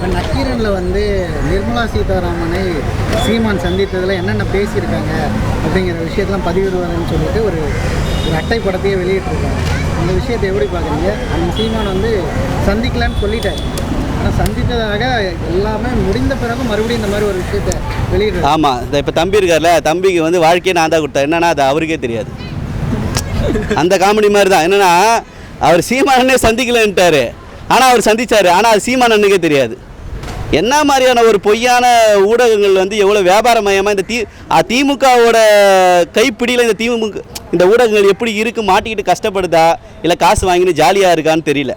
இப்போ நக்கீரனில் வந்து நிர்மலா சீதாராமனை சீமான் சந்தித்ததில் என்னென்ன பேசியிருக்காங்க அப்படிங்கிற விஷயத்தெல்லாம் பதிவிடுவாங்கன்னு சொல்லிட்டு ஒரு ஒரு அட்டை படத்தையே வெளியிட்டிருக்காங்க. அந்த விஷயத்தை எப்படி பார்க்குறீங்க? அந்த சீமான் வந்து சந்திக்கலான்னு சொல்லிட்டார். ஆனால் சந்தித்ததாக எல்லாமே முடிந்த பிறகு மறுபடியும் இந்த மாதிரி ஒரு விஷயத்தை வெளியிடுறாங்க ஆமாம் இப்போ தம்பி இருக்கார்ல தம்பிக்கு வந்து வாழ்க்கையை நான் தான் கொடுத்தேன். என்னன்னா அது அவருக்கே தெரியாது. அந்த காமெடி மாதிரி தான். என்னன்னா அவர் சீமானனே சந்திக்கலன்ட்டாரு. ஆனால் அவர் சந்திச்சாரு. ஆனால் அது சீமானனுக்கே தெரியாது. என்ன மாதிரியான ஒரு பொய்யான ஊடகங்கள் வந்து எவ்வளோ வியாபாரமயமாக இந்த தி திமுகவோட கைப்பிடியில் இந்த திமுக இந்த ஊடகங்கள் எப்படி இருக்குது மாட்டிக்கிட்டு கஷ்டப்படுதா இல்லை காசு வாங்கினு ஜாலியாக இருக்கான்னு தெரியல.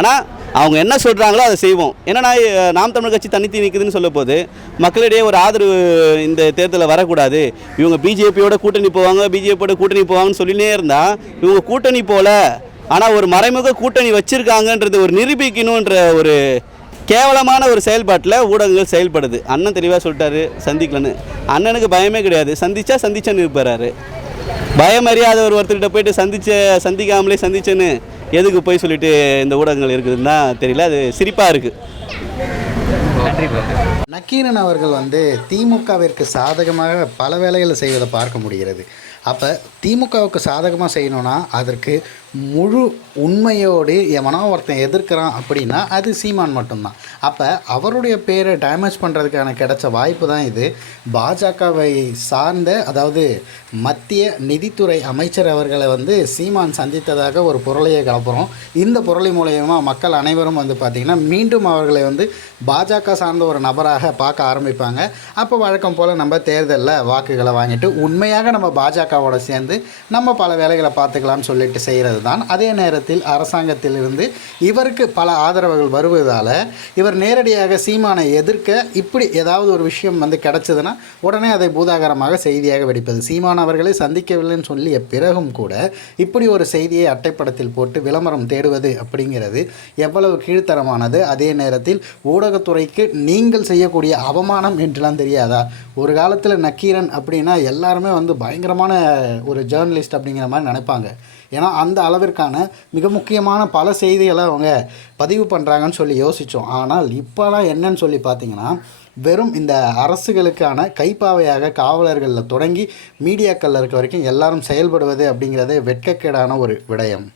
ஆனால் அவங்க என்ன சொல்கிறாங்களோ அதை செய்வோம். ஏன்னா நாம் தமிழ் கட்சி தனித்து நிற்குதுன்னு சொல்ல போது மக்களிடையே ஒரு ஆதரவு இந்த தேர்தலில் வரக்கூடாது. இவங்க பிஜேபியோட கூட்டணி போவாங்க பிஜேபியோட கூட்டணி போவாங்கன்னு சொல்லினே இருந்தால் இவங்க கூட்டணி போல ஆனால் ஒரு மறைமுக கூட்டணி வச்சுருக்காங்கன்றது ஒரு நிரூபிக்கணுன்ற ஒரு கேவலமான ஒரு செயல்பாட்டில் ஊடகங்கள் செயல்படுது. அண்ணன் தெளிவாக சொல்லிட்டாரு சந்திக்கலன்னு. அண்ணனுக்கு பயமே கிடையாது. சந்திச்சா சந்திச்சேன்னு இருப்பாரு. பயம் அறியாத ஒரு ஒருத்தர்கிட்ட போயிட்டு சந்திச்ச சந்திக்காமலே சந்திச்சேன்னு எதுக்கு போய் சொல்லிட்டு இந்த ஊடகங்கள் இருக்குதுன்னு தான் தெரியல. அது சிரிப்பாக இருக்குது நக்கீரன் அவர்கள் வந்து திமுகவிற்கு சாதகமாக பல வேலைகளை செய்வதை பார்க்க முடிகிறது. அப்போ திமுகவுக்கு சாதகமாக செய்யணும்னா அதற்கு முழு உண்மையோடு எவனோ ஒருத்தன் எதிர்க்கிறான் அப்படின்னா அது சீமான் மட்டும்தான். அப்போ அவருடைய பேரை டேமேஜ் பண்ணுறதுக்கான கிடைச்ச வாய்ப்பு தான் இது. பாஜகவை சார்ந்த அதாவது மத்திய நிதித்துறை அமைச்சர் அவர்களை வந்து சீமான் சந்தித்ததாக ஒரு பொருளையை கலப்புறோம். இந்த பொருளை மூலயமா மக்கள் அனைவரும் வந்து பார்த்திங்கன்னா மீண்டும் அவர்களை வந்து பாஜக சார்ந்த ஒரு நபராக பார்க்க ஆரம்பிப்பாங்க. அப்போ வழக்கம் போல் நம்ம தேர்தலில் வாக்குகளை வாங்கிட்டு உண்மையாக நம்ம பாஜகவோட சேர்ந்து நம்ம பல வேலைகளை பார்த்துக்கலாம்னு சொல்லிட்டு செய்கிறது தான் அதே நேரத்தில் அரசாங்கத்திலிருந்து இவருக்கு பல ஆதரவுகள் வருவதால் இவர் நேரடியாக சீமானை எதிர்க்க இப்படி ஏதாவது ஒரு விஷயம் வந்து கிடச்சதுன்னா உடனே அதை பூதாகரமாக செய்தியாக வெடிப்பது. சீமான் அவர்களை சந்திக்கவில்லைன்னு சொல்லிய பிறகும் கூட இப்படி ஒரு செய்தியை அட்டைப்படத்தில் போட்டு விளம்பரம் தேடுவது அப்படிங்கிறது எவ்வளவு கீழ்த்தரமானது. அதே நேரத்தில் ஊடகத்துறைக்கு நீங்கள் செய்யக்கூடிய அவமானம் என்றெல்லாம் தெரியாதா? ஒரு காலத்தில் நக்கீரன் அப்படின்னா எல்லாருமே வந்து பயங்கரமான ஒரு ஜேர்னலிஸ்ட் அப்படிங்கிற மாதிரி நினைப்பாங்க. ஏன்னா அந்த அளவிற்கான மிக முக்கியமான பல செய்திகளை அவங்க பதிவு பண்ணுறாங்கன்னு சொல்லி யோசித்தோம் ஆனால் இப்போலாம் என்னன்னு சொல்லி பார்த்தீங்கன்னா வெறும் இந்த அரசுகளுக்கான கைப்பாவையாக காவலர்களில் தொடங்கி மீடியாக்களில் இருக்க வரைக்கும் எல்லாரும் செயல்படுவது அப்படிங்கிறதே வெட்கக்கேடான ஒரு விடயம்.